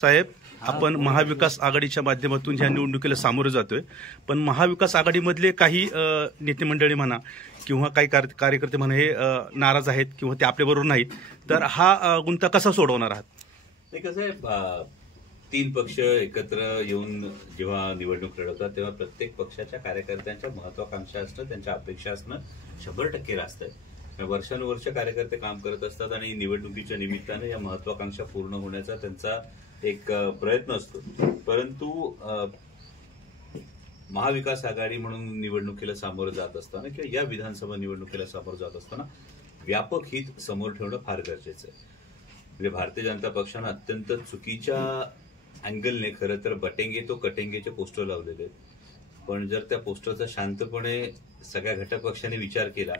साहेब, आपण महाविकास आघाडीच्या माध्यमातून ह्या निवडणुकीला सामोरे जातोय, पण महाविकास आघाडीमधले काही नेते मंडळी म्हणा किंवा काही कार्यकर्ते म्हणा हे नाराज आहेत किंवा ते आपल्याबरोबर नाहीत, तर हा गुंता कसा सोडवणार आहात? नाही, कसं आहे, तीन पक्ष एकत्र येऊन जेव्हा निवडणूक लढवतात तेव्हा प्रत्येक पक्षाच्या कार्यकर्त्यांच्या महत्वाकांक्षा असणं, त्यांच्या अपेक्षा असणं 100% रास्त आहे. वर्षानुवर्ष कार्यकर्ते काम करत असतात आणि निवडणुकीच्या निमित्ताने या महत्वाकांक्षा पूर्ण होण्याचा त्यांचा एक प्रयत्न असतो. परंतु महाविकास आघाडी म्हणून निवडणुकीला सामोरं जात असताना किंवा या विधानसभा निवडणुकीला सामोरं जात असताना व्यापक हित समोर ठेवणं फार गरजेचं आहे. म्हणजे भारतीय जनता पक्षानं अत्यंत चुकीच्या अँगलने खरं तर बटेंगे तो कटेंगेचे पोस्टर लावलेले आहेत. पण जर त्या पोस्टरचा शांतपणे सगळ्या घटक पक्षांनी विचार केला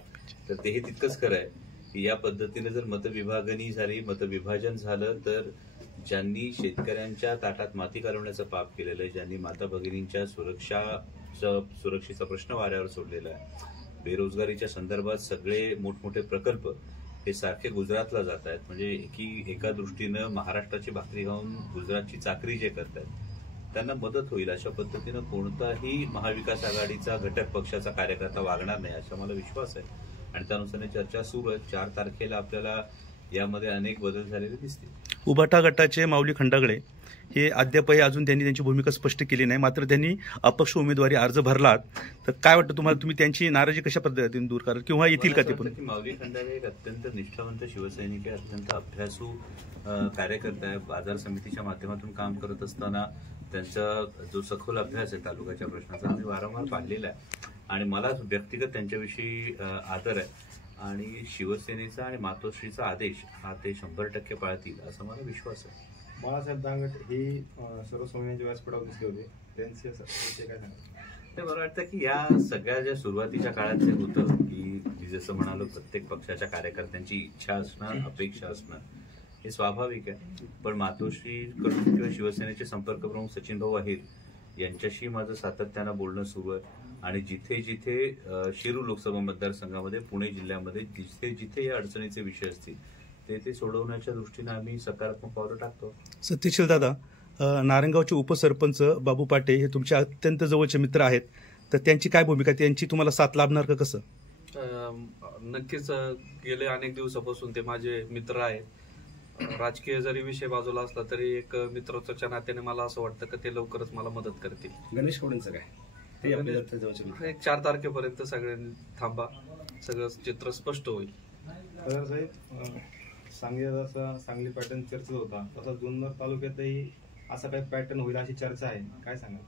तर तेही तितकंच खरं आहे की या पद्धतीने जर मतविभागणी झाली, मतविभाजन झालं, तर ज्यांनी शेतकऱ्यांच्या ताटात माती घालवण्याचं पाप केलेलं आहे, ज्यांनी माता भगिनींच्या सुरक्षेचा प्रश्न वाऱ्यावर सोडलेला आहे, बेरोजगारीच्या संदर्भात सगळे मोठमोठे प्रकल्प हे सारखे गुजरातला जात आहेत. म्हणजे एका दृष्टीनं महाराष्ट्राची भाकरी खाऊन गुजरातची चाकरी जे करतायत त्यांना मदत होईल अशा पद्धतीनं कोणताही महाविकास आघाडीचा घटक पक्षाचा कार्यकर्ता वागणार नाही असा मला विश्वास आहे. आणि त्यानुसार चर्चा सुरू आहे. 4 तारखेला आपल्याला यामध्ये अनेक बदल झालेले दिसतील. उभाटा गटाचे माऊली खंडागळे हे अद्यापही अजून त्यांनी त्यांची भूमिका स्पष्ट केली नाही, मात्र त्यांनी अपक्ष उमेदवारी अर्ज भरला. तर काय वाटतं तुम्हाला, तुम्ही त्यांची नाराजी कशा पद्धतीने दूर कराल किंवा येतील का ते? पण माऊली खंडागळे एक अत्यंत निष्ठावंत शिवसैनिक आहे, अत्यंत अभ्यासू कार्यकर्ता आहे. बाजार समितीच्या माध्यमातून काम करत असताना त्यांचा जो सखोल अभ्यास आहे तालुक्याच्या प्रश्नाचा आम्ही वारंवार पाहिलेला आहे आणि मला व्यक्तिगत त्यांच्याविषयी आदर आहे. आणि शिवसेनेचा आणि मातोश्रीचा आदेश हा ते 100% पाळतील असा मला विश्वास आहे. बाळासाहेब दांगट ही सर्वसामान्यांच्या व्यासपीठावर दिसले होते, त्यांचे काय सांगा? मला वाटतं की या सगळ्या ज्या सुरुवातीच्या काळात जे होतं की मी जसं म्हणालो प्रत्येक पक्षाच्या कार्यकर्त्यांची इच्छा असणं, अपेक्षा असणं हे स्वाभाविक आहे. पण मातोश्रीकडून किंवा शिवसेनेचे संपर्क प्रमुख सचिन भाऊ अहिर यांच्याशी माझं सातत्यानं बोलणं सुरू आहे आणि जिथे जिथे शिरूर लोकसभा मतदारसंघामध्ये, पुणे जिल्ह्यामध्ये जिथे जिथे या अडचणीचे विषय असतील ते सोडवण्याच्या दृष्टीने आम्ही सकारात्मक पावलं टाकतो. सत्यशील दादा, नारायणगावचे उपसरपंच बाबू पाटे हे तुमचे अत्यंत जवळचे मित्र आहेत, तर त्यांची काय भूमिका, त्यांची तुम्हाला साथ लाभणार का? कसं? नक्कीच गेले अनेक दिवसापासून ते माझे मित्र आहेत. राजकीय जरी विषय बाजूला असला तरी एक मित्रत्वाच्या नात्याने मला असं वाटतं की ते लवकरच मला मदत करतील. गणेश कोडेंचं काय? एक 4 तारखेपर्यंत सगळ्यांनी थांबा, सगळं चित्र स्पष्ट होईल. तर साहेब, सांगली पॅटर्न चर्चा होता, तसा जुन्नर तालुक्यातही असा काही पॅटर्न होईल अशी चर्चा आहे, काय सांगाल?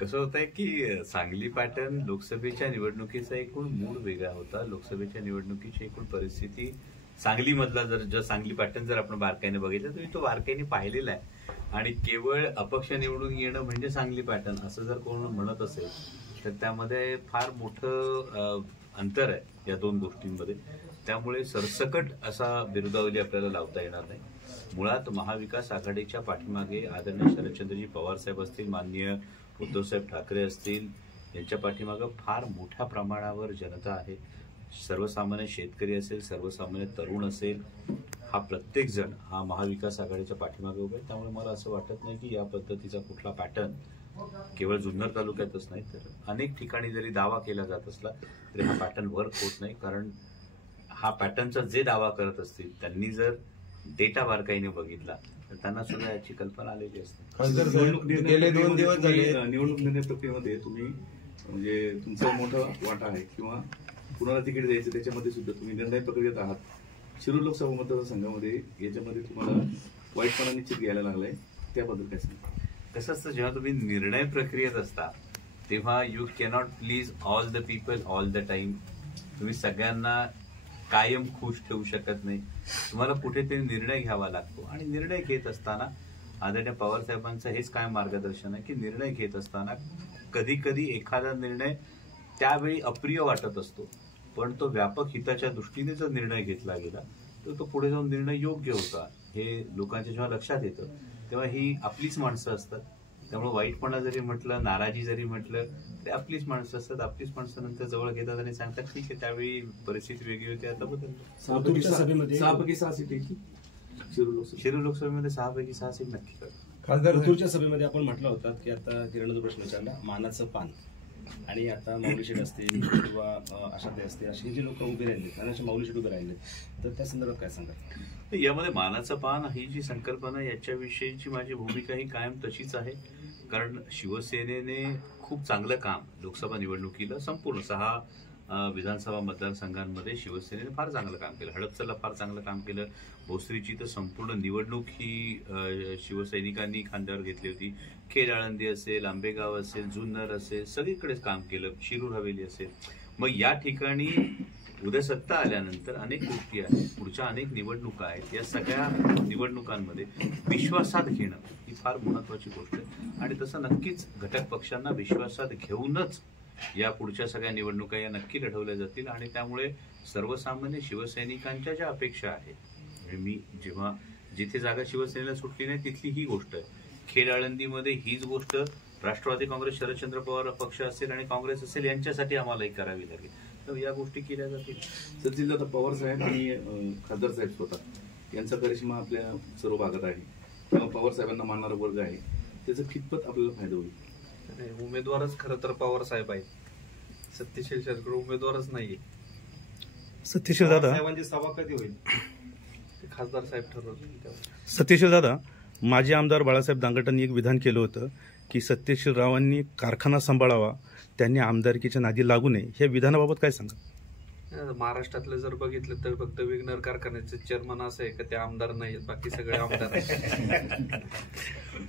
कसं होतंय की सांगली पॅटर्न लोकसभेच्या निवडणुकीचा एकूण मूड वेगळा होता. लोकसभेच्या निवडणुकीची एकूण परिस्थिती सांगलीमधला जर सांगली पॅटर्न जर आपण बारकाईने बघितलं तर तो बारकाईने पाहिलेला आहे आणि केवळ अपक्ष निवडून येणं म्हणजे सांगली पॅटर्न असं जर कोण म्हणत असेल तर त्यामध्ये फार मोठं अंतर आहे या दोन गोष्टींमध्ये. त्यामुळे सरसकट असा विरोधावली आपल्याला लावता येणार नाही. मुळात महाविकास आघाडीच्या पाठीमागे आदरणीय शरदचंद्रजी पवार साहेब असतील, माननीय उद्धवसाहेब ठाकरे असतील, यांच्या पाठीमागे फार मोठ्या प्रमाणावर जनता आहे. सर्वसामान्य शेतकरी असेल, सर्वसामान्य तरुण असेल, हा प्रत्येक जण हा महाविकास आघाडीच्या पाठीमागे उभा आहे. त्यामुळे मला असं वाटत नाही की या पद्धतीचा कुठला पॅटर्न केवळ जुन्नर तालुक्यातच नाही तर अनेक ठिकाणी जरी दावा केला जात असला तरी हा पॅटर्न वर्क होत नाही. कारण हा पॅटर्नचा जे दावा करत असतील त्यांनी जर डेटा बारकाईने बघितला तर त्यांना सुद्धा याची कल्पना आलेली असते. गेले 2 दिवस झाले निवडणूक निर्णय प्रक्रियेमध्ये तुम्ही म्हणजे तुमचा मोठा वाटा आहे किंवा कुणाला तिकीट द्यायचं त्याच्यामध्ये सुद्धा तुम्ही निर्णय प्रक्रियेत आहात. शिरूर लोकसभा मतदारसंघामध्ये याच्यामध्ये तुम्हाला वाईटपणा निश्चित घ्यायला लागलाय, त्याबद्दल काय सांगा? कसं असतं, जेव्हा तुम्ही निर्णय प्रक्रियेत असता तेव्हा you cannot please all the people all the time. तुम्ही सगळ्यांना कायम खुश ठेवू शकत नाही. तुम्हाला कुठेतरी निर्णय घ्यावा लागतो आणि निर्णय घेत असताना आदरणीय पवार साहेबांचं हेच काय मार्गदर्शन आहे की निर्णय घेत असताना कधी कधी एखादा निर्णय त्यावेळी अप्रिय वाटत असतो, पण तो व्यापक हिताच्या दृष्टीने जर निर्णय घेतला गेला तर तो पुढे जाऊन निर्णय योग्य होता हे लोकांच्या जेव्हा लक्षात येतं तेव्हा ही आपलीच माणसं असतात. त्यामुळे वाईटपणा जरी म्हटलं, नाराजी जरी म्हटलं तरी आपलीच माणसं असतात. आपलीच माणसं नंतर जवळ घेतात आणि सांगतात ठीक आहे त्यावेळी परिस्थिती वेगळी होती, आता बदलली. 6 पैकी 6 सीट शिरूर लोकसभेमध्ये 6 पैकी 6 सीट नक्की कळतात. खासदार लातूरच्या सभेमध्ये आपण म्हटलं होतं की आता किरणचा प्रश्न विचारला मानाचं पान आणि आता माऊली शेठ असतील किंवा आशाताई असतील अशी जी लोक उभे राहिले आणि असे माऊली शेठ उभे राहिले तर त्या संदर्भात काय सांगा? यामध्ये मानाचं पान ही जी संकल्पना याच्याविषयीची माझी भूमिका ही कायम तशीच आहे. कारण शिवसेनेने खूप चांगलं काम लोकसभा निवडणुकीला संपूर्ण 6 विधानसभा मतदारसंघांमध्ये शिवसेनेने फार चांगलं काम केलं. हडपसरला फार चांगलं काम केलं. भोसरीची तर संपूर्ण निवडणूक ही शिवसैनिकांनी खांद्यावर घेतली होती. खेड आळंदी असेल, आंबेगाव असेल, जुन्नर असेल, सगळीकडेच काम केलं. शिरूर हवेली असेल. मग या ठिकाणी उद्या सत्ता आल्यानंतर अनेक गोष्टी आहेत, पुढच्या अनेक निवडणुका आहेत. या सगळ्या निवडणुकांमध्ये विश्वासात घेणं ही फार महत्वाची गोष्ट आहे आणि तसं नक्कीच घटक पक्षांना विश्वासात घेऊनच या पुढच्या सगळ्या निवडणुका या नक्की लढवल्या जातील आणि त्यामुळे सर्वसामान्य शिवसैनिकांच्या ज्या अपेक्षा आहेत, मी जेव्हा जिथे जागा शिवसेनेला सुटली नाही तिथली ही गोष्ट आहे. खेड आळंदीमध्ये हीच गोष्ट राष्ट्रवादी काँग्रेस, शरदचंद्र पवार पक्ष असेल आणि काँग्रेस असेल यांच्यासाठी आम्हालाही करावी लागेल. तर या गोष्टी केल्या जातील. सचिन आता पवार साहेब आणि खासदार साहेब स्वतः यांचा करिश्मा आपल्या सर्व भागात आहे किंवा पवार साहेबांना मानणारा वर्ग आहे, त्याचा कितपत आपल्याला फायदा होईल? उमेदवारच खरं तर पवार साहेब आहेत. सत्यशील शेरकर उमेदवारच नाहीये. सत्यशील दादा, साहेबांची सभा कधी होईल? खासदार साहेब ठरवतील. सत्यशील दादा, माजी आमदार बाळासाहेब दांगटांनी एक विधान केलं होतं की सत्यशील रावांनी कारखाना सांभाळावा, त्यांनी आमदारकीच्या नादी लागू नये. या विधानाबाबत काय सांगा? महाराष्ट्रातलं जर बघितलं तर फक्त विघ्नर कारखान्याचे चेअरमन असं आहे का ते आमदार नाही, बाकी सगळे आमदार आहेत.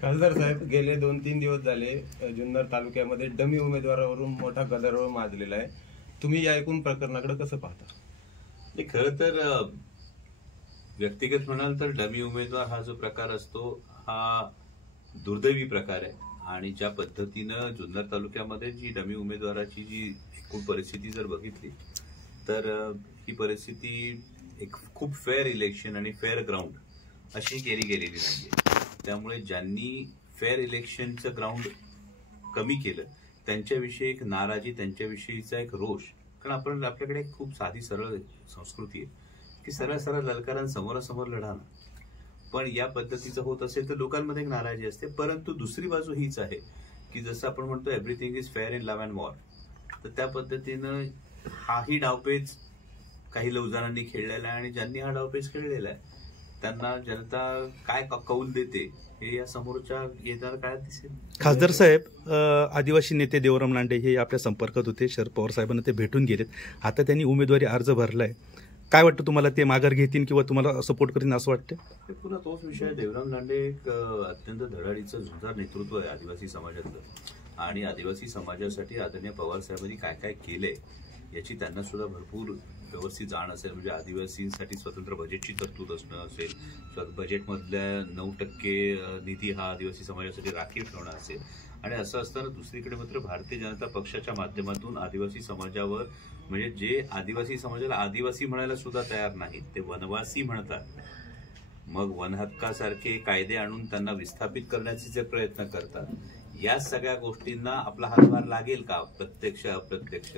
खासदार साहेब, गेले 2-3 दिवस झाले जुन्नर तालुक्यामध्ये डमी उमेदवारावरून मोठा गदारोळ माजलेला आहे. तुम्ही या एकूण प्रकरणाकडे कसं पाहता? खरं तर व्यक्तिगत म्हणाल तर डमी उमेदवार हा जो प्रकार असतो हा दुर्दैवी प्रकार आहे आणि ज्या पद्धतीनं जुन्नर तालुक्यामध्ये जी डमी उमेदवाराची जी एकूण परिस्थिती जर बघितली तर ही परिस्थिती एक खूप फेअर इलेक्शन आणि फेअर ग्राउंड अशी केली गेलेली नाहीये. त्यामुळे ज्यांनी फेअर इलेक्शनचं ग्राउंड कमी केलं त्यांच्याविषयी एक नाराजी, त्यांच्याविषयीचा एक रोष. कारण आपल्याकडे एक खूप साधी सरळ संस्कृती आहे की सरळ सरळ ललकारां समोरासमोर लढा ना. पण या पद्धतीचं होत असेल तर लोकांमध्ये एक नाराजी असते. परंतु दुसरी बाजू हीच आहे की जसं आपण म्हणतो everything is fair in love and war, तर त्या पद्धतीनं हाही डावपेच काही लौजारांनी खेळलेला आहे आणि ज्यांनी हा डावपेच खेळलेला आहे त्यांना जनता काय कौल देते हे या समोरच्या येणाऱ्या काळात दिसेल. खासदार साहेब, आदिवासी नेते देवराम लांडे हे आपल्या संपर्कात होते. शरद पवार साहेबांना ते भेटून गेलेत. आता त्यांनी उमेदवारी अर्ज भरलाय. काय वाटतं तुम्हाला, ते माघार घेतील किंवा तुम्हाला सपोर्ट करतील असं वाटतं? पुन्हा तोच विषय. देवराम लांडे एक अत्यंत धडाडीचं झुंजार नेतृत्व आहे आदिवासी समाजातलं आणि आदिवासी समाजासाठी आदरणीय पवार साहेबांनी काय काय केलंय याची त्यांना सुद्धा भरपूर व्यवस्थित जाण असेल. म्हणजे आदिवासींसाठी स्वतंत्र बजेटची तरतूद असणं असेल, बजेटमधल्या 9% निधी हा आदिवासी समाजासाठी राखीव ठेवणं असेल आणि असं असताना दुसरीकडे मात्र भारतीय जनता पक्षाच्या माध्यमातून आदिवासी समाजावर म्हणजे जे आदिवासी समाजाला आदिवासी म्हणायला सुद्धा तयार नाहीत ते वनवासी म्हणतात. मग वनहक्कासारखे कायदे आणून त्यांना विस्थापित करण्याचे जे प्रयत्न करतात या सगळ्या गोष्टींना आपला हातभार लागेल का, प्रत्यक्ष अप्रत्यक्ष,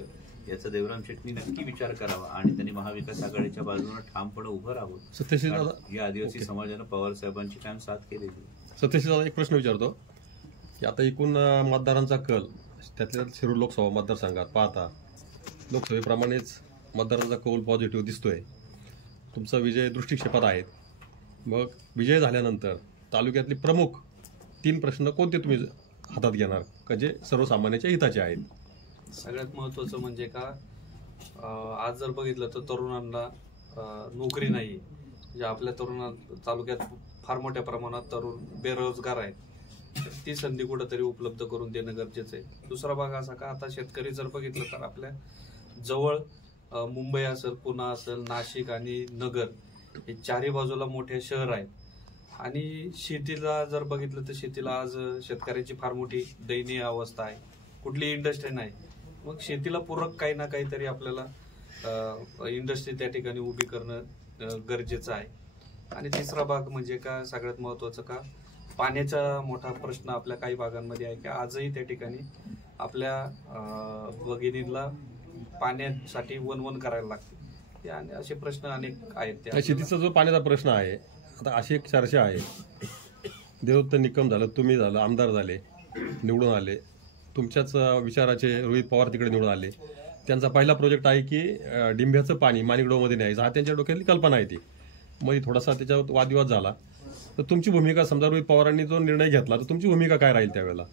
याचा देवराम शेट्टी नक्की विचार करावा आणि त्यांनी महाविकास आघाडीच्या बाजूने ठामपणे उभं राहावं. या आदिवासी समाजानं पवार साहेबांची कायम साथ केलेली. सत्यशील दादा, एक प्रश्न विचारतो की आता एकूण मतदारांचा कल त्यातल्या शिरूर लोकसभा मतदारसंघात पाहता लोकसभेप्रमाणेच मतदारांचा कौल पॉझिटिव्ह दिसतोय. तुमचा विजय दृष्टिक्षेपात आहेत. मग विजय झाल्यानंतर तालुक्यातले प्रमुख 3 प्रश्न कोणते तुम्ही हातात घेणार का जे सर्वसामान्याच्या हिताचे आहेत? सगळ्यात महत्वाचं म्हणजे का आज जर बघितलं तर तरुणांना नोकरी नाही. म्हणजे आपल्या तालुक्यात फार मोठ्या प्रमाणात तरुण बेरोजगार आहेत. ती संधी कुठंतरी उपलब्ध करून देणं गरजेचं आहे. दुसरा भाग असा का आता शेतकरी जर बघितलं तर आपल्या जवळ मुंबई असेल, पुणे असेल, नाशिक आणि नगर हे चारही बाजूला मोठे शहर आहेत आणि शेतीला जर बघितलं तर शेतीला आज शेतकऱ्याची फार मोठी दयनीय अवस्था आहे. कुठली इंडस्ट्री नाही. मग शेतीला पूरक काही ना काहीतरी आपल्याला इंडस्ट्री त्या ठिकाणी उभी करणं गरजेचं आहे. आणि तिसरा भाग म्हणजे का सगळ्यात महत्वाचं का पाण्याचा मोठा प्रश्न आपल्या काही भागांमध्ये आहे की आजही त्या ठिकाणी आपल्या भगिनींना पाण्यासाठी वन करायला लागते. आणि असे प्रश्न अनेक आहेत. शेतीचा जो पाण्याचा प्रश्न आहे आता अशी एक चर्चा आहे, देवदत्त निकम झालं, तुम्ही झालं, आमदार झाले, निवडून आले, तुमच्याच विचाराचे रोहित पवार तिकडे निवडून आले. त्यांचा पहिला प्रोजेक्ट आहे की डिंब्याचं पाणी माणिकडोमध्ये न्यायचं, हा त्यांच्या डोक्यातली कल्पना आहे ती. मग थोडासा त्याच्यावर वादविवाद झाला. तर तुमची भूमिका, समजा रोहित पवारांनी जो निर्णय घेतला तर तुमची भूमिका काय राहील त्यावेळेला?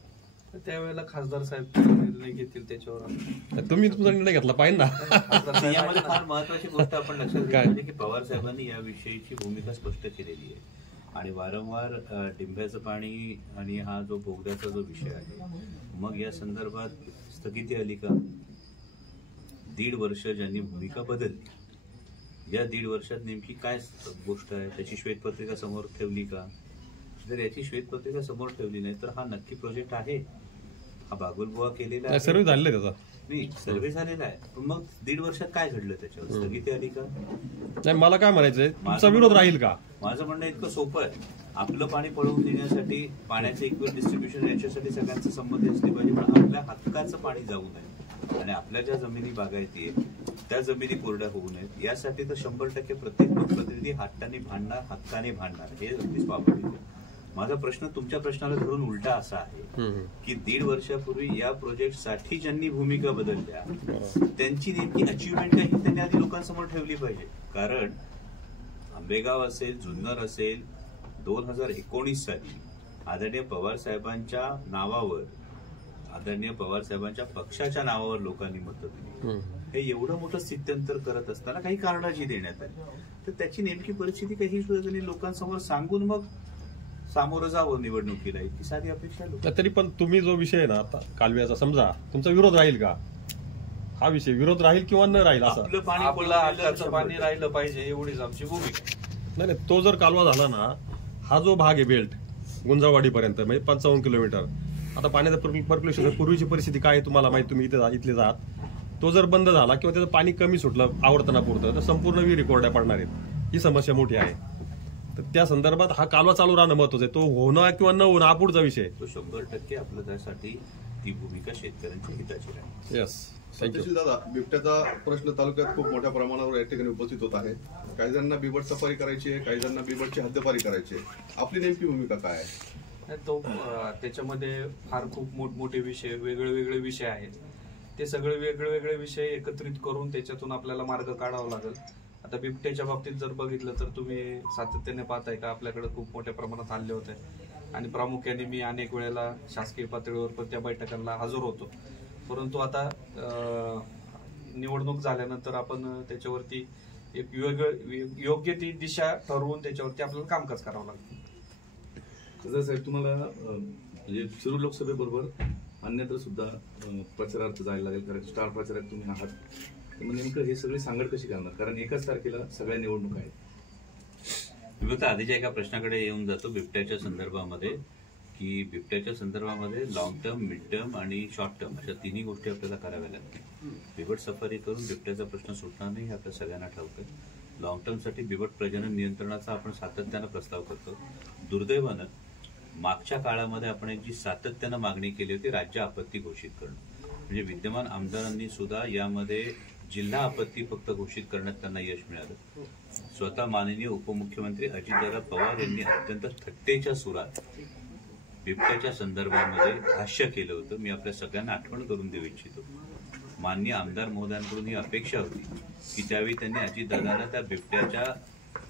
त्यावेळेला खासदार साहेब निर्णय घेतील त्याच्यावर. तुम्ही तुमचा निर्णय घेतला पाहिजे ना. खासदार यामध्ये साहेब फार महत्वाची गोष्ट आपण लक्षात काय? घेतली की पवार साहेबांनी याविषयीची भूमिका स्पष्ट केलेली आहे आणि वारंवार डिंब्याचं पाणी आणि हा जो बोगद्याचा जो विषय आहे, मग या संदर्भात स्थगिती आली का? 1.5 वर्ष ज्यांनी भूमिका बदलली, या 1.5 वर्षात नेमकी काय गोष्ट आहे त्याची श्वेतपत्रिका समोर ठेवली का? जर याची श्वेतपत्रिका समोर ठेवली नाही तर हा नक्की प्रोजेक्ट आहे, हा बागुलबुवा केलेला आहे. सर्व्हे झालेला त्याचा नाही, सर्व्हे झालेला आहे, पण मग 1.5 वर्षात काय घडलं त्याच्यावर? स्थगिती आली का? नाही. मला काय म्हणायचंय, तुमचा विरोध राहील का? माझं म्हणणं इतकं सोपं आहे, आपलं पाणी पळवून देण्यासाठी पाण्याचं इक्वल डिस्ट्रीब्युशन याच्यासाठी सगळ्यांचं संमती असली पाहिजे, पण आपल्या हक्काचं पाणी जाऊ नये आणि आपल्या ज्या जमिनी बागायती आहेत त्या जमिनी कोरड्या होऊ नयेत यासाठी तर 100% प्रत्येक लोकप्रतिनिधी हट्टाने भांडणार, हक्काने भांडणार, हे अगदी स्वाभाविक आहे. माझा प्रश्न तुमच्या प्रश्नाला धरून उलटा असा आहे की 1.5 वर्षापूर्वी या प्रोजेक्टसाठी ज्यांनी भूमिका बदलल्या त्यांची नेमकी अचिव्हमेंट काही त्यांनी आधी लोकांसमोर ठेवली पाहिजे. कारण आंबेगाव असेल, जुन्नर असेल, 2019 साली आदरणीय पवार साहेबांच्या नावावर, आदरणीय पवार साहेबांच्या पक्षाच्या नावावर लोकांनी मतं दिली. हे एवढं मोठं स्थित्यंतर करत असताना काही कारणाची देण्यात आली, तर त्याची नेमकी परिस्थिती काही सुद्धा त्यांनी लोकांसमोर सांगून मग सामोरं जावं निवडणुकीला, इतकी साधी अपेक्षा आहे. तरी पण तुम्ही जो विषय आहे ना आता कालव्याचा, समजा तुमचा विरोध राहील का? हा विषय विरोध राहील किंवा न राहील असं? आपलं पाणी आपलं हक्काचं पाणी राहिलं पाहिजे एवढीच आमची भूमिका. नाही, तो जर कालवा झाला ना, हा जो भाग आहे बेल्ट गुंजावाडीपर्यंत म्हणजे 55 किलोमीटर, आता पाण्याचं पर्क्युलेशन पूर्वीची परिस्थिती काय आहे तुम्हाला माहिती, तुम्ही इथले जात, तो जर बंद झाला किंवा त्याचं पाणी कमी सुटलं आवर्तना पुरतं तर संपूर्ण विहिरी कोरड्या पडणार आहेत. ही समस्या मोठी आहे. तर त्या संदर्भात हा कालवा चालू राहणं महत्वाचं आहे. तो होणं किंवा न होणं हा पुढचा विषय. तो 100% आपलं त्यासाठी ती भूमिका शेतकऱ्यांच्या हिताची राहील. येस, सत्यशील दादा, बिबट्याचा प्रश्न तालुक्यात खूप मोठ्या प्रमाणावर या ठिकाणी उपस्थित होत आहे. काही जणांना बिबट सफारी करायची आहे, काही जणांना बिबटची हद्दपारी करायची आहे. आपली नेमकी भूमिका काय आहे? तो त्याच्यामध्ये फार खूप मोठमोठे विषय, वेगळे विषय आहेत. ते सगळे वेगळे विषय एकत्रित करून त्याच्यातून आपल्याला मार्ग काढावा लागेल. आता बिबट्याच्या बाबतीत जर बघितलं तर तुम्ही सातत्याने पाहताय का आपल्याकडे खूप मोठ्या प्रमाणात हल्ले होत आहेत आणि प्रामुख्याने मी अनेक वेळेला शासकीय पातळीवर पण त्या बैठकांना हजर होतो. परंतु आता निवडणूक झाल्यानंतर आपण त्याच्यावरती एक योग्य ती दिशा ठरवून त्याच्यावरती आपल्याला कामकाज करावं लागतं. खासदार साहेब, तुम्हाला म्हणजे शिरूर लोकसभेबरोबर अन्यत्र सुद्धा प्रचारार्थ जायला लागेल, कारण स्टार प्रचारक तुम्ही आहात. मग नेमकं हे सगळी सांगड कशी करणार, कारण एकाच तारखेला सगळ्या निवडणूक आहेत. मी आता आधीच्या एका प्रश्नाकडे येऊन जातो बिबट्याच्या संदर्भामध्ये, की बिबट्याच्या संदर्भामध्ये लॉंग टर्म, मिड टर्म आणि शॉर्ट टर्म अशा तिन्ही गोष्टी आपल्याला कराव्या लागतील. बिबट सफारी करून बिबट्याचा प्रश्न सुटणार नाही हे आपल्या सगळ्यांना ठाऊक आहे. लॉंग टर्मसाठी बिबट प्रजनन नियंत्रणाचा आपण सातत्यानं प्रस्ताव करतो. दुर्दैवानं मागच्या काळामध्ये आपण एक जी सातत्यानं मागणी केली होती, राज्य आपत्ती घोषित करणं, म्हणजे विद्यमान आमदारांनी सुद्धा यामध्ये जिल्हा आपत्ती फक्त घोषित करण्यात त्यांना यश मिळालं. स्वतः माननीय उपमुख्यमंत्री अजितदादा पवार यांनी अत्यंत थट्टेच्या सुरात बिबट्याच्या संदर्भामध्ये भाष्य केलं होतं. मी आपल्या सगळ्यांना आठवण करून देऊ इच्छितो. माननीय आमदार महोदयांकडून ही अपेक्षा होती की त्यावेळी त्यांनी अजितदादांना त्या बिबट्याच्या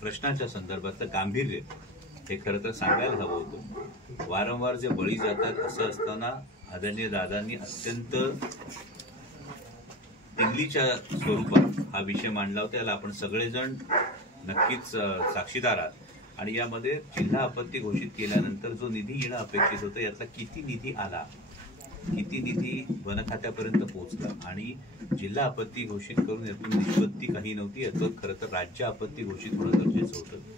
प्रश्नाच्या संदर्भातलं गांभीर्य हे खरं तर सांगायला हवं होतं. वारंवार जे बळी जातात असं असताना आदरणीय दादांनी अत्यंत दिल्लीच्या स्वरूपात हा विषय मांडला होता. याला आपण सगळेजण नक्कीच साक्षीदार आहात. आणि यामध्ये जिल्हा आपत्ती घोषित केल्यानंतर जो निधी येणं अपेक्षित होतं यातला किती निधी आला, किती निधी वन खात्यापर्यंत पोहोचला आणि जिल्हा आपत्ती घोषित करून यातून निष्पत्ती काही नव्हती. यातून खरं तर राज्य आपत्ती घोषित होणं गरजेचं होतं.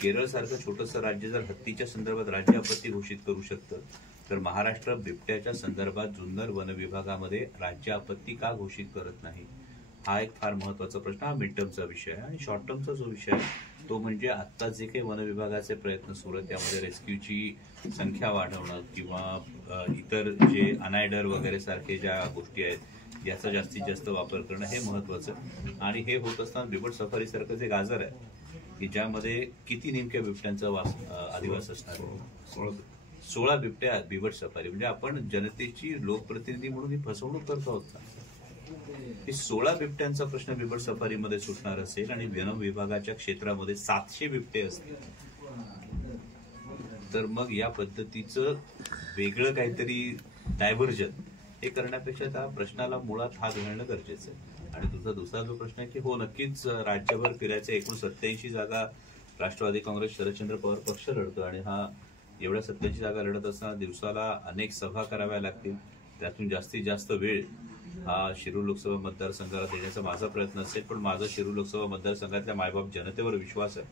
केरळसारखं छोटंसं राज्य जर हत्तीच्या संदर्भात राज्य आपत्ती घोषित करू शकतं तर महाराष्ट्र बिबट्याच्या संदर्भात जुन्नर वन विभागामध्ये राज्य आपत्ती का घोषित करत नाही, हा एक फार महत्वाचा प्रश्न. हा मिड टर्मचा विषय आहे. आणि शॉर्ट टर्मचा जो विषय आहे तो म्हणजे आता जे काही वन विभागाचे प्रयत्न सुरू आहेत त्यामध्ये रेस्क्यूची संख्या वाढवणं किंवा इतर जे अनायडर वगैरे सारखे ज्या गोष्टी आहेत याचा जास्तीत जास्त वापर करणं हे महत्वाचं. आणि हे होत असताना बिबट सफारीसारखं जे गाजर आहे की ज्यामध्ये किती नेमक्या बिबट्यांचा अधिवास असणार आहे? 16 बिबट्या बिबट सफारी. म्हणजे आपण जनतेची लोकप्रतिनिधी म्हणून ही फसवणूक करतो आहोत का? ही 16 बिबट्यांचा प्रश्न बिबट सफारीमध्ये सुटणार असेल आणि वन विभागाच्या क्षेत्रामध्ये 700 बिबटे असतील, तर मग या पद्धतीचं वेगळं काहीतरी डायव्हर्जन हे करण्यापेक्षा त्या प्रश्नाला मुळात हात घालणं गरजेचं आहे. आणि तुझा दुसरा जो प्रश्न आहे की हो नक्कीच राज्यभर फिरायचे, एकूण 87 जागा राष्ट्रवादी काँग्रेस शरदचंद्र पवार पक्ष लढतो आणि हा एवढ्या 87 जागा लढत असताना दिवसाला अनेक सभा कराव्या लागतील. त्यातून जास्तीत जास्त वेळ हा शिरूर लोकसभा मतदारसंघाला देण्याचा माझा प्रयत्न असेल. पण माझा शिरूर लोकसभा मतदारसंघातल्या मायबाप जनतेवर विश्वास आहे.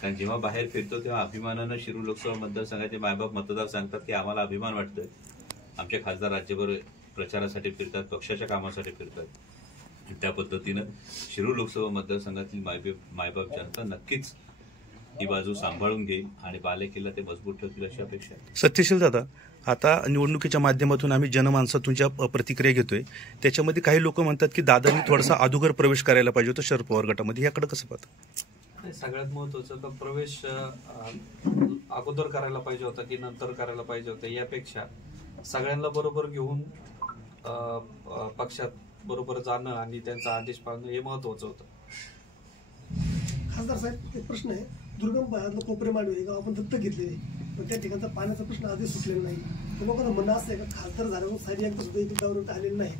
कारण जेव्हा बाहेर फिरतो तेव्हा अभिमानानं शिरूर लोकसभा मतदारसंघाचे मायबाप मतदार सांगतात की आम्हाला अभिमान वाटतोय, आमचे खासदार राज्यभर प्रचारासाठी फिरतात, पक्षाच्या कामासाठी फिरतात. त्या पद्धतीनं शिरूर लोकसभा मतदारसंघातील मायबाप जनता नक्कीच ही बाजू सांभाळून घेईल आणि बालेकिल्ला ते मजबूत ठेवतील अशी अपेक्षा आहे. सत्यशील दादा, आता निवडणुकीच्या माध्यमातून आम्ही जनमानसातूनच्या प्रतिक्रिया घेतोय. त्याच्यामध्ये काही लोक म्हणतात की दादांनी थोडासा अदुगर प्रवेश करायला पाहिजे होता शरद पवार गटामध्ये, याकडे कसं पाहता? सगळ्यात महत्वाचं का प्रवेश अगोदर करायला पाहिजे होता की नंतर करायला पाहिजे होता, यापेक्षा सगळ्यांना बरोबर घेऊन पक्षात बरोबर जाणं आणि त्यांचा आदेश पाळणं हे महत्वाचं होतं. खासदार साहेब, एक प्रश्न आहे. दुर्गम भागातलं कोपरे मांडवे हे गाव आपण दत्तक घेतलेले, पण त्या ठिकाणचा पाण्याचा प्रश्न आधीच सुटलेला नाही. तर लोकांचं म्हणणं असं आहे का खासदार झाल्यावर सारी एकदा सुद्धा एक दौऱ्यावर आलेले नाही,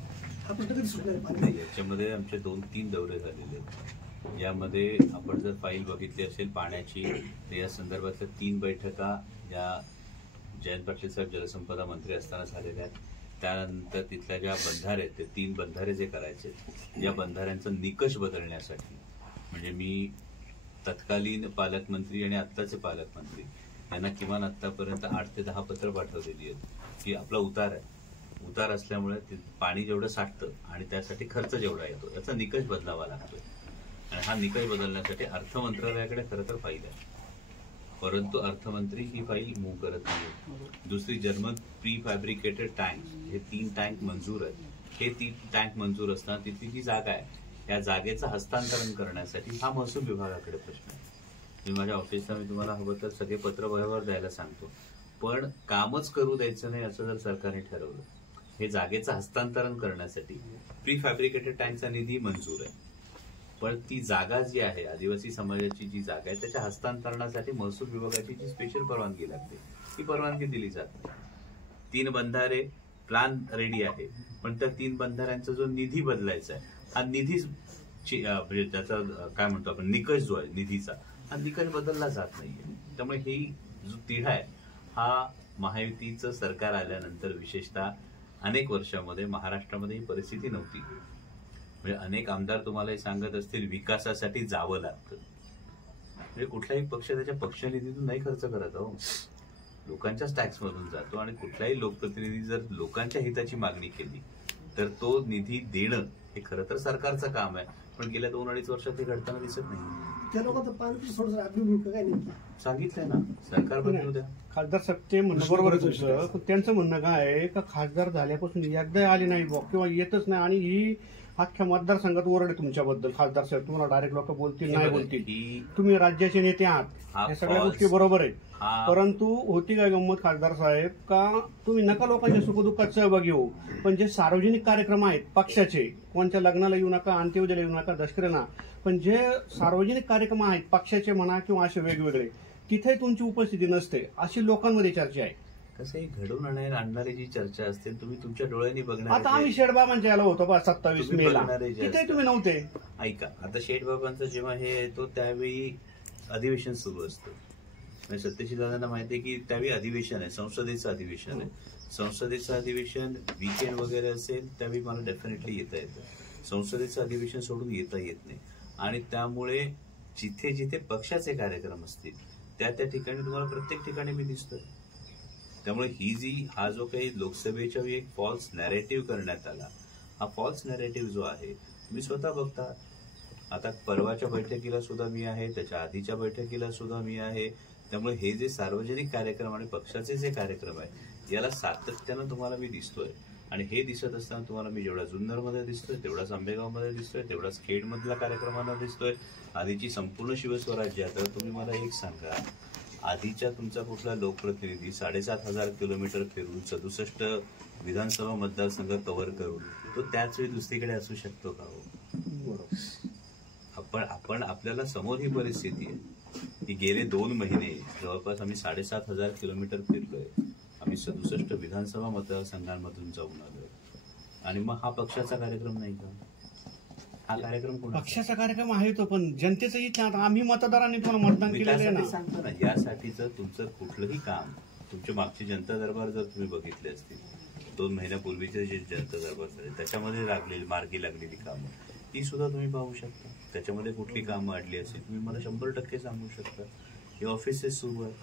हा प्रश्न कधी सुटणार पाणी? याच्यामध्ये आमचे 2-3 दौरे झालेले आहेत. यामध्ये आपण जर फाईल बघितली असेल पाण्याची, या संदर्भातल्या 3 बैठका या जयंत पाटील साहेब जलसंपदा मंत्री असताना झालेल्या आहेत. त्यानंतर तिथल्या ज्या बंधारे आहेत, ते 3 बंधारे जे करायचे, या बंधाऱ्यांचा निकष बदलण्यासाठी म्हणजे मी तत्कालीन पालकमंत्री आणि आत्ताचे पालकमंत्री यांना किमान आतापर्यंत 8 ते 10 पत्र पाठवलेली आहेत की आपला उतार आहे, उतार असल्यामुळे पाणी जेवढं साठतं आणि त्यासाठी खर्च जेवढा येतो याचा निकष बदलावा लागतोय. आणि हा निकष बदलण्यासाठी अर्थ मंत्रालयाकडे खरं तर फाईल आहे, परंतु अर्थमंत्री ही फाईल मूव्ह करत नाही. दुसरी जर्मन प्री फॅब्रिकेटेड टँक, हे 3 टँक मंजूर आहेत. हे 3 टँक मंजूर असताना तिथली जी जागा आहे या जागेचं हस्तांतरण करण्यासाठी हा महसूल विभागाकडे प्रश्न आहे. मी माझ्या ऑफिसला मी तुम्हाला हवं तर सगळे पत्र व्यवहार द्यायला सांगतो, पण कामच करू द्यायचं नाही असं जर सरकारने ठरवलं, हे जागेचं हस्तांतरण करण्यासाठी प्री फॅब्रिकेटेड टँकचा निधी मंजूर आहे, पण ती जागा जी आहे आदिवासी समाजाची जी जागा आहे त्याच्या हस्तांतरणासाठी महसूल विभागाची जी स्पेशल परवानगी लागते ती परवानगी दिली जाते. 3 बंधारे प्लॅन रेडी आहे, पण त्या 3 बंधाऱ्यांचा जो निधी बदलायचा आहे हा निधी म्हणजे त्याचा काय म्हणतो आपण निकष जो आहे निधीचा, हा निकष बदलला जात नाहीये. त्यामुळे ही जो तिढा आहे हा महायुतीचं सरकार आल्यानंतर विशेषतः अनेक वर्षामध्ये महाराष्ट्रामध्ये ही परिस्थिती नव्हती. म्हणजे अनेक आमदार तुम्हाला हे सांगत असतील विकासासाठी जावं लागतं, म्हणजे कुठलाही पक्ष त्याच्या पक्षनिधीतून नाही खर्च करत हो, लोकांच्याच टॅक्समधून जातो. आणि कुठलाही लोकप्रतिनिधी जर लोकांच्या हिताची मागणी केली तर तो निधी देणं हे खरं तर सरकारचं काम आहे, पण गेल्या 2-2.5 वर्षात ते घडताना दिसत नाही. त्या लोकांचं पाणी सोडून आपली भूमिका काय नाही सांगितलंय ना, सरकार बदलू द्या. खासदार साहेब ते म्हणणं बरोबर आहे तुमचं, पण त्यांचं म्हणणं काय आहे का खासदार झाल्यापासून एकदा आले नाही बॉ किंवा येतच नाही, आणि ही अख्ख्या मतदारसंघात ओरड आहे तुमच्याबद्दल. खासदार साहेब तुम्हाला डायरेक्ट लोक बोलतील नाही बोलतील, तुम्ही राज्याचे नेते आहात, या सगळ्या गोष्टी बरोबर आहे, परंतु होती काय गंमत खासदार साहेब का तुम्ही नका लोकांच्या सुखदुःखात सहभागी होऊ, पण जे सार्वजनिक कार्यक्रम आहेत पक्षाचे, कोणत्या लग्नाला येऊ नका, अंत्यविधीला येऊ नका, दशकऱ्यांना, पण जे सार्वजनिक कार्यक्रम आहेत पक्षाचे म्हणा किंवा असे वेगवेगळे, तिथे तुमची उपस्थिती नसते अशी लोकांमध्ये चर्चा आहे. कसं घडून आणणारी जी चर्चा असते तुम्ही तुमच्या डोळ्यांनी बघणार. आता आम्ही शेठबाबांच्या याला होतो 27 मेला, तिथे तुम्ही नव्हते. ऐका, आता शेठबाबांचं जेव्हा हे येतो त्यावेळी अधिवेशन सुरू असतं. सत्यशील दादांना माहिती आहे की त्यावेळी अधिवेशन आहे, संसदेचं अधिवेशन आहे. संसदेचं अधिवेशन वीकेंड वगैरे असेल त्यावेळी मला डेफिनेटली येता येतं. संसदेचं अधिवेशन सोडून येता येत नाही, आणि त्यामुळे जिथे जिथे पक्षाचे कार्यक्रम असतील त्या ठिकाणी तुम्हाला प्रत्येक ठिकाणी मी दिसतोय. त्यामुळे हा जो काही लोकसभेच्या एक फॉल्स नॅरेटिव्ह करण्यात आला, हा फॉल्स नॅरेटिव्ह जो आहे तुम्ही स्वतः बघता. आता परवाच्या बैठकीला सुद्धा मी आहे, त्याच्या आधीच्या बैठकीला सुद्धा मी आहे. त्यामुळे हे जे सार्वजनिक कार्यक्रम आणि पक्षाचे जे कार्यक्रम आहेत याला सातत्यानं तुम्हाला मी दिसतोय. आणि हे दिसत असताना तुम्हाला मी जेवढा जुन्नरमध्ये दिसतोय, तेवढाच आंबेगावमध्ये दिसतोय, तेवढाच खेडमधल्या कार्यक्रमांना दिसतोय, आधीची संपूर्ण शिवस्वराज्य. आता तुम्ही मला एक सांगा, आधीच्या तुमचा कुठला लोकप्रतिनिधी 7,500 किलोमीटर फिरून 67 विधानसभा मतदारसंघ कव्हर करून तो त्याच वेळी दुसरीकडे असू शकतो का हो? आपण आपल्याला समोर ही परिस्थिती आहे की गेले 2 महिने जवळपास आम्ही 7,500 किलोमीटर फिरलोय, आम्ही 67 विधानसभा मतदारसंघांमधून जाऊन आलोय, आणि मग हा पक्षाचा कार्यक्रम नाही का? हा कार्यक्रम कोणाचा? पक्षाचा कार्यक्रम आहे तो, पण जनतेचं हित नाही. आता आम्ही मतदारांनी तुम्हाला मतदान मी केलेलं आहे त्यासाठी ना. सांगतो ना, यासाठीच तुमचं कुठलंही काम, तुमची मागची जनता दरबार जर तुम्ही बघितले असतील, 2 महिन्यापूर्वीचे जे जनता दरबार झाले त्याच्यामध्ये मार्गी लागलेली कामं ती सुद्धा तुम्ही पाहू शकता. त्याच्यामध्ये कुठली कामं अडली असेल तुम्ही मला 100% सांगू शकता. हे ऑफिसेस सुरू आहेत.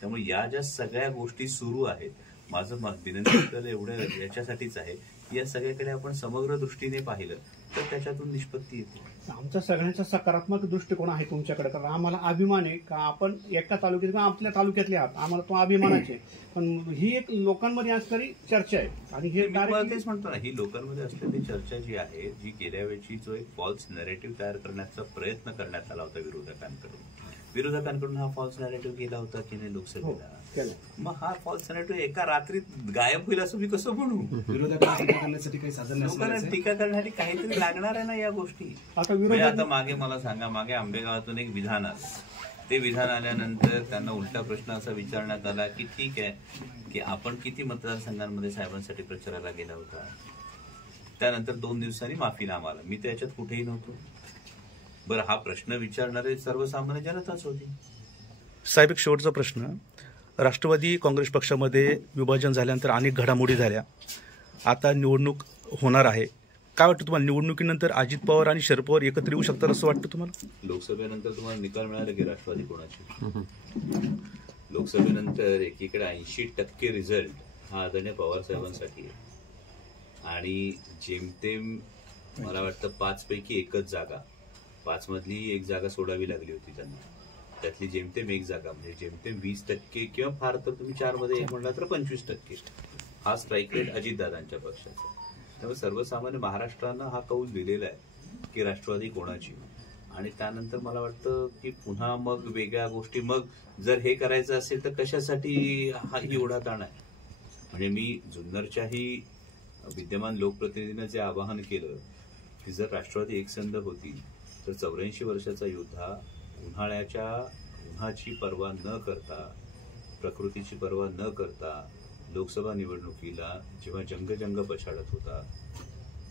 त्यामुळे या ज्या सगळ्या गोष्टी सुरू आहेत, माझं विनंती आपल्याला एवढ्या याच्यासाठीच आहे की या सगळ्याकडे आपण समग्र दृष्टीने पाहिलं तर त्याच्यातून निष्पत्ती येते. आमचा सगळ्यांचा सकारात्मक दृष्टिकोन आहे तुमच्याकडे, कारण आम्हाला अभिमान आहे का आपण एका तालुक्यात किंवा आपल्या तालुक्यातले आहात, आम्हाला तो अभिमानाचे. पण ही एक लोकांमध्ये असणारी चर्चा आहे, आणि हे तेच म्हणतो ना, ही लोकांमध्ये असलेली चर्चा जी आहे, जी गेल्या वेळची जो एक फॉल्स नॅरेटिव्ह तयार करण्याचा प्रयत्न करण्यात आला होता विरोधकांकडून हा फॉल्स नॅरेटिव्ह केला होता की नाही लोकसभेला, मग हा फॉल्स नॅरेटिव्ह एका रात्रीत गायब होईल असं मी कसं म्हणू? विरोधकांना टीका करण्यासाठी काही साधन लोकांना टीका करण्यासाठी काहीतरी लागणार आहे ना या गोष्टी. आता मागे मला सांगा, मागे आंबेगावातून एक विधान आलं, ते विधान आल्यानंतर त्यांना उलटा प्रश्न असा विचारण्यात आला की ठीक आहे की आपण किती मतदारसंघांमध्ये साहेबांसाठी प्रचाराला गेला होता? त्यानंतर 2 दिवसांनी माफीनामा आला. मी त्याच्यात कुठेही नव्हतो. बरं, हा प्रश्न विचारणारे सर्वसामान्य जनताच होती. साहेब, एक शेवटचा प्रश्न. राष्ट्रवादी काँग्रेस पक्षामध्ये विभाजन झाल्यानंतर अनेक घडामोडी झाल्या, आता निवडणूक होणार आहे. काय वाटतं तुम्हाला, निवडणुकीनंतर अजित पवार आणि शरद पवार एकत्र येऊ शकतात असं वाटतं तुम्हाला? लोकसभेनंतर तुम्हाला निकाल मिळाला की राष्ट्रवादी कोणाची? लोकसभेनंतर एकीकडे 80% रिझल्ट हा आदरणीय पवार साहेबांसाठी आहे, आणि जेमतेम मला वाटतं 5 पैकी एकच जागा, 5 मधली एक जागा सोडावी लागली होती त्यांना. त्यातली जेमतेम एक जागा, म्हणजे जेमतेम 20% किंवा फार तर तुम्ही 4 मध्ये एक म्हणला तर 25%, हा स्ट्राईक रेट अजितदादांच्या पक्षाचा. त्यामुळे सर्वसामान्य महाराष्ट्रानं हा कौल दिलेला आहे की राष्ट्रवादी कोणाची. आणि त्यानंतर मला वाटतं की पुन्हा मग वेगळ्या गोष्टी, मग जर हे करायचं असेल तर कशासाठी हा एवढा ताण आहे? म्हणजे मी जुन्नरच्याही विद्यमान लोकप्रतिनिधींना जे आवाहन केलं की जर राष्ट्रवादी एकसंध होती तर 84 वर्षाचा योद्धा उन्हाची पर्वा न करता, प्रकृतीची पर्वा न करता लोकसभा निवडणुकीला जेव्हा जंग पछाडत होता,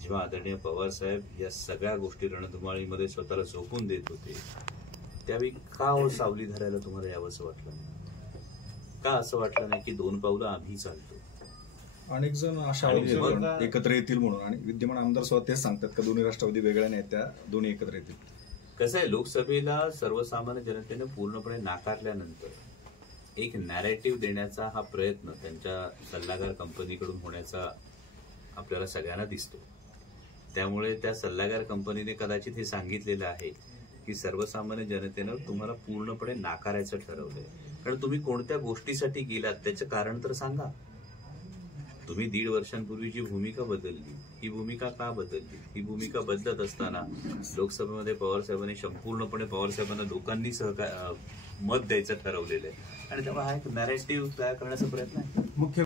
जेव्हा आदरणीय पवारसाहेब या सगळ्या गोष्टी रणधुमाळीमध्ये स्वतःला झोपून देत होते, त्यावेळी का सावली धरायला तुम्हाला यावंसं वाटलं नाही? का असं वाटलं नाही की 2 पावलं आम्ही चालतो? अनेक जण आशा एकत्र येतील म्हणून, आणि विद्यमान आमदार स्वतः तेच सांगतात का दोन्ही राष्ट्रवादी वेगळ्या नाही, त्या दोन्ही एकत्र येतील. कसं आहे, लोकसभेला सर्वसामान्य जनतेने पूर्णपणे नाकारल्यानंतर एक नॅरेटिव्ह देण्याचा हा प्रयत्न त्यांच्या सल्लागार कंपनीकडून होण्याचा आपल्याला सगळ्यांना दिसतो. त्यामुळे त्या सल्लागार कंपनीने कदाचित हे सांगितलेलं आहे की सर्वसामान्य जनतेनं तुम्हाला पूर्णपणे नाकारायचं ठरवलंय, कारण तुम्ही कोणत्या गोष्टीसाठी गेलात त्याचं कारण तर सांगा. तुम्ही 1.5 वर्षांपूर्वी जी भूमिका बदलली, ही भूमिका का बदलली? ही भूमिका बदलत असताना लोकसभेमध्ये पवारसाहेबांनी संपूर्णपणे पवारसाहेबांना लोकांनी मत द्यायचं ठरवलेलं आहे, आणि तेव्हा हा एक नॅरेटिव्ह तयार करण्याचा प्रयत्न आहे.